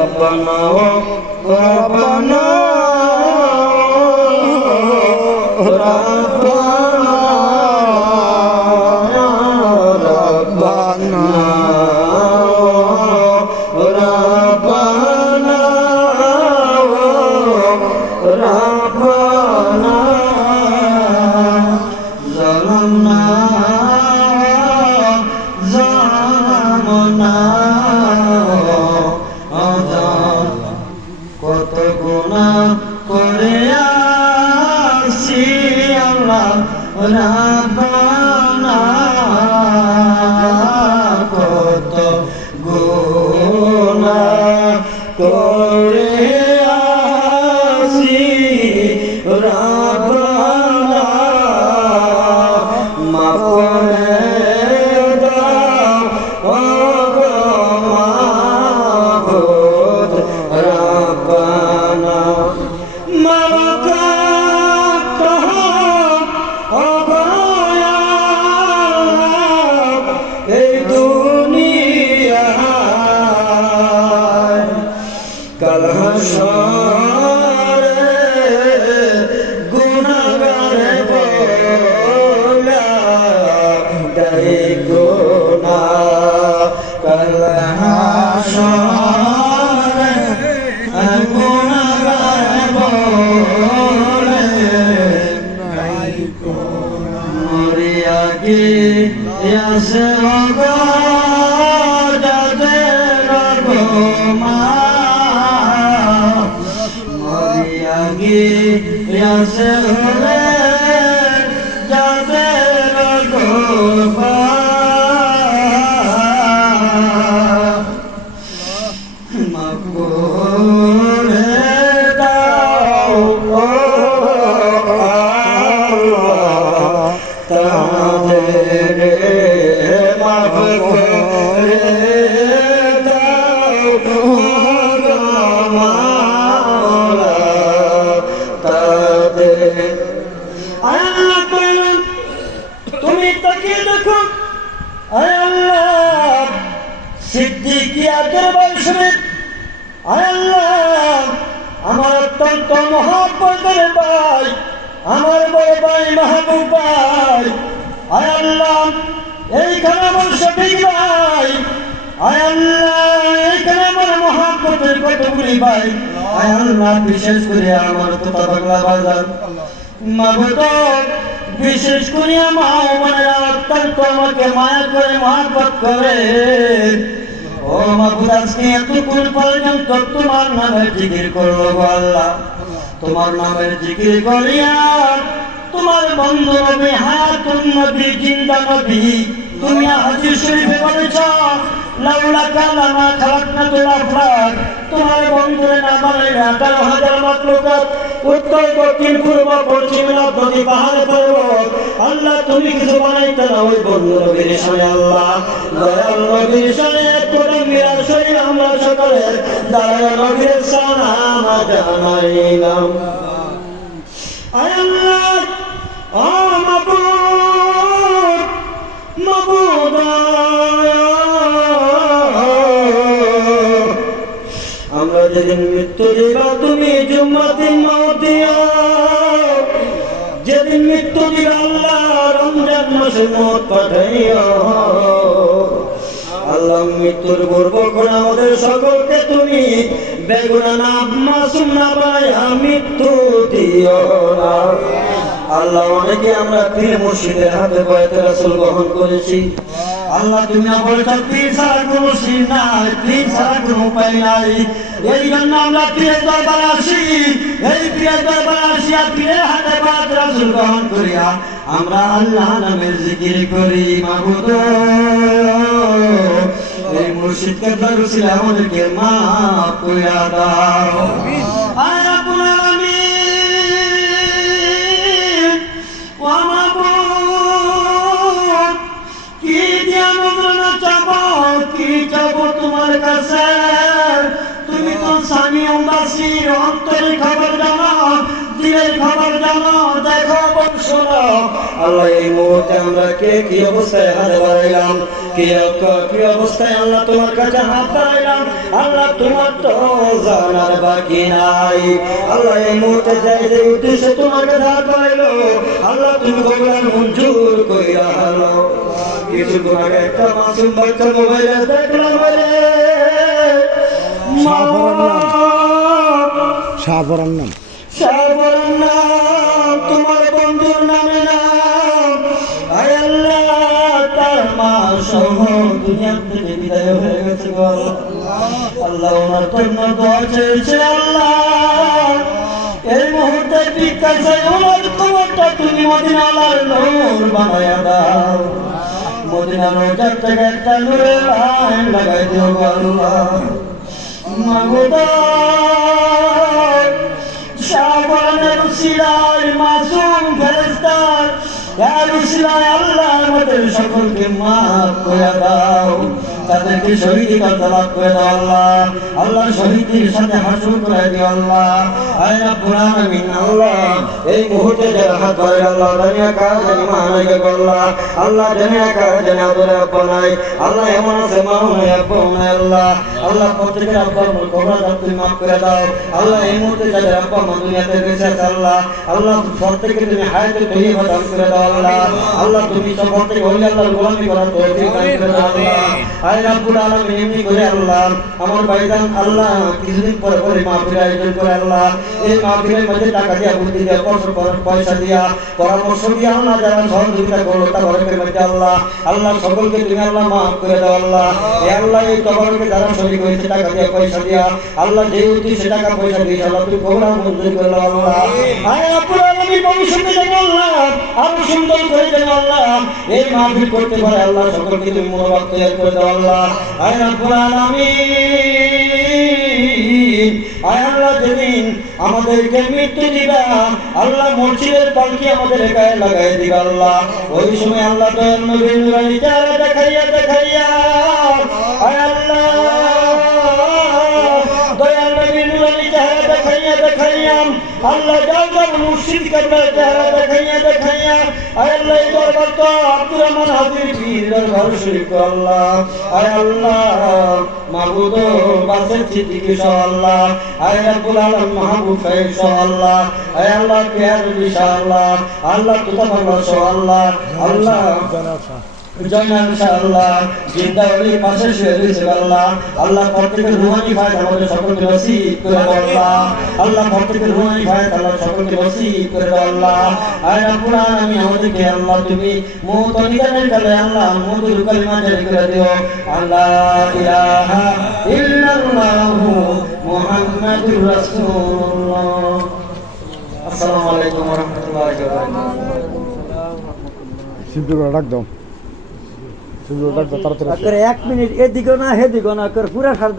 রব্বানা রব্বানা কত গুনাহ করে আসি আল্লাহ রাব্বানা কত গুনাহ করে আসি রাব্বানা মাফ করে দাও ও গো মাবুদ রাব্বানা এই দুনিয়ায় কাল হাসরে গুনাহগারে বলা দাই গুনাহ কাল হাসরে গুনাহগারে বলে দাই গুনাহ মরিয়া গিয়াছে গো যাদের গোমা মরিয়া গিয়াছে রে যাদের গোমা মাফ করে দাও ও আল্লাহ তাদের মাফ করে দাও ও মাওলা তাদের আল্লাহ তুমি তাকিয়ে দেখো আয় আল্লাহ সিদ্দিকিয়াদের বংশে আয় আল্লাহ আমার অত্যন্ত মহব্বতের ভাই আমার বড় ভাই মাহবুব ভাই আয় আল্লাহ এইখানে আমার সঠিক ভাই আয় আল্লাহ এইখানে আমার মহব্বতের কতগুলি ভাই আয় আল্লাহ বিশেষ করে আমার তোতা বাংলা বাজার মাবুদ বিশেষ করে আমার মনের অত্যন্ত আমাকে মায়া করে মহব্বত করে ও মাবুদ আজকে এতক্ষণ পর্যন্ত তোমার নামে জিকির করবো গো আল্লাহ তোমার নামের জিকির করিয়া তোমার বন্ধু নবী হায়াতুন নবী জিন্দা নবী তুমি হাদিস শরীফে বলেছ লাউলা কালামা খালাকনাতুল আফলাক তোমার বন্ধুরে না বানাইলে 18,000 মাখলুকাত উত্তর দক্ষিণ পূর্ব পশ্চিম নদী পাহাড় পর্বত আল্লাহ তুমি কিছু বানাইতে না ওই বন্ধু নবীর সামনে আল্লাহ দয়াল নবীর সামনে কোরআন মিরাজ শরীফ আমরা সকলে দয়াল নবীর সালাম জানাইলাম আয় আল্লাহ ও মাবুদ মাবুদ আমরা যেদিন মৃত্যু দিবা তুমি জুম্মাতিন মাউতিয়া যেদিন মৃত্যু দিবা আল্লাহ রমজান মাসে মত পাঠাইও আল্লাহ মৃত্যুর পূর্ব করে আমাদের সকলকে তুমি বেগুনা না মাসুম না বানাইয়া মৃত্যু দিও না আল্লাহ অনেকে আমরা পীর মুর্শিদের হাতে বয়াতে রাসূল গ্রহণ করেছি আল্লাহ তুমি বলেছ পীর ছাড়া কোনো মুর্শিদ নাই পীর ছাড়া কোনো উপায় নাই এই জন্য আমরা পীরের দরবারে আসি এই পীরের দরবারে আসিয়া পীরের হাতে বয়াতে রাসূল গ্রহণ করিয়া আমরা আল্লাহ নামের জিকির করি মাবুদ এই মুর্শিদকে দরুসিলা আমাদেরকে মাফ কইরা দাও আয় রাব্বুল আলামিন ওয়া মাবুদ কি দিয়া নজরানা চাবো কি চাবো তোমার কাছে তুমি তো সামিউন বাসির অন্তরের খবর জানো দিলের খবর জানো দেখো বংশ আল্লাহ এই মুহূর্তে আমরা কে কি অবস্থায় হাত বাড়াইলাম, কি অবস্থায় আল্লাহ তোমার কাছে হাত বাড়াইলাম, আল্লাহ তোমার তো জানার বাকি নাই। আল্লাহ এই মুহূর্তে যাই যে উদ্দেশ্যে তোমার কাছে হাত বাড়াইলো, আল্লাহ তুমি কবুল মঞ্জুর কইরা হলো। কিছুক্ষণ আগে একটা মাসুম বাচ্চা মোবাইলে দেখলাম রে, শাহপরার নাম তোমার বন্ধুর নামে নাম, আয় আল্লাহ তার মা সহ দুনিয়া থেকে বিদায় হয়ে গেছে গো আল্লাহ। ওনার জন্য দোয়া চেয়েছে আল্লাহ, এই মুহূর্তে ভিক্ষা চাই, ওনার কবরটা তুমি মদিনার নূর বানায়া দাও, মদিনার রোজার থেকে একটা নূরের আইন লাগাই দিও গো আল্লাহ। মাগোদা শাহবানের উসিলায় মাসুম ফেরেশতার উসিলায় আল্লাহ আমাদের সকলকে মাফ করে দাও, তাদেরকে শহীদ কালাম করে দাও আল্লাহ। আল্লাহ শহীদের সাথে হাসর করে দিও আল্লাহ। আয় রব্বুল আলামিন আল্লাহ এই মুহূর্তে যারা হাত ধরে আল্লাহ দুনিয়া কাজ জানি মানাইকে আল্লাহ, আল্লাহ দুনিয়া কাজ জানি আদরে আপনাই আল্লাহ, এমন আছে মামুনে আপনা আল্লাহ। আল্লাহ প্রত্যেকের আব্বার কবর তুমি মাফ করে দাও আল্লাহ। এই মুহূর্তে যারা আব্বা মা দুনিয়াতে বেঁচে আছে আল্লাহ, আল্লাহ প্রত্যেককে তুমি হায়াতে তৈয়বা দান করে দাও আল্লাহ। আল্লাহ তুমি সকল থেকে ওলি আল্লাহর গোলামি করার তৌফিক দান করে দাও আল্লাহ। আয় রব্বুল আলামিন এমনি করে আল্লাহ আমার ভাইজান আল্লাহ কিছুদিন পরে মাহফিল আয়োজন করে আল্লাহ, এই মাহফিলের মধ্যে টাকা দিয়া বুদ্ধি দিয়া পয়সা দিয়া পরামর্শ দিয়া আল্লাহ যারা সহযোগিতা করলো তাবারকের মধ্যে আল্লাহ, আল্লাহ সকলকে তুমি আল্লাহ মাফ করে দাও আল্লাহ। এ আল্লাহ এই তবারকে যারা শরীক হয়েছে টাকা দিয়া পয়সা দিয়া আল্লাহ যে উদ্দেশ্যে টাকা পয়সা দিয়েছে আল্লাহ তুমি কবুল মঞ্জুর করে দাও আল্লাহ। আয় রব্বুল আলামিন ভবিষ্যতে যেন আল্লাহ আরো সুন্দর করে যেন আল্লাহ এই মাহফিল করতে পারে আল্লাহ, সকলকে তুমি মনোভাব তৈরি করে দাও আল্লাহ। আয় রব্বুল আলামিন আয় আল্লাহ যেদিন আমাদেরকে মৃত্যু দিবা আল্লাহ মসজিদের পালকি আমাদের গায়ে লাগাই দিবা আল্লাহ, ওই সময় আল্লাহ দয়াল নবীর নূরানি চেহারা দেখাইয়া আয় আল্লাহ দয়াল নবীর নূরানি চেহারা দেখাইয়া আল্লাহ যাও মুর্শিদ কাবলার চেহারা দেখাইয়া আয় আল্লাহ এই দরবার তো আব্দুর রহমান হাজির পীর দরবার শরীফ আল্লাহ। আয় আল্লাহ মাহবুব বাসের সিদ্দিকী সহ আল্লাহ, আয় রব্বুল আলামিন মাহবুব সাহেব সহ আল্লাহ, আয় আল্লাহ পেয়ার বিশাল আল্লাহ, আল্লাহ তুতাবাল্লাহ সহ আল্লাহ, আল্লাহ জয়নাল শাহ আল্লাহ জিন্দাওয়ালির পাশে শুয়ে রয়েছে আল্লাহ, আল্লাহ প্রত্যেকের রুহানি ফায়দা আমাদের সকলকে নসিব করে দাও আল্লাহ, আল্লাহ প্রত্যেকের রুহানি ফায়দা আল্লাহ সকলকে নসিব করে দাও আল্লাহ। আয় রব্বুল আলামিন আমাদেরকে আল্লাহ তুমি মুত নিদানের কালে আল্লাহ মধুর কালিমা জারি করে দিও, আল্লাহ ইলাহা ইল্লাল্লাহু মুহাম্মাদুর রাসূলুল্লাহ। আসসালামু আলাইকুম ওয়া রাহমাতুল্লাহি ওয়া বারাকাতুহু। সিদ্ধুরা ডাক দাও, সিদ্ধুরা ডাক দাও তাড়াতাড়ি। 1 মিনিট এদিকে না হেদিকে না পুরা সার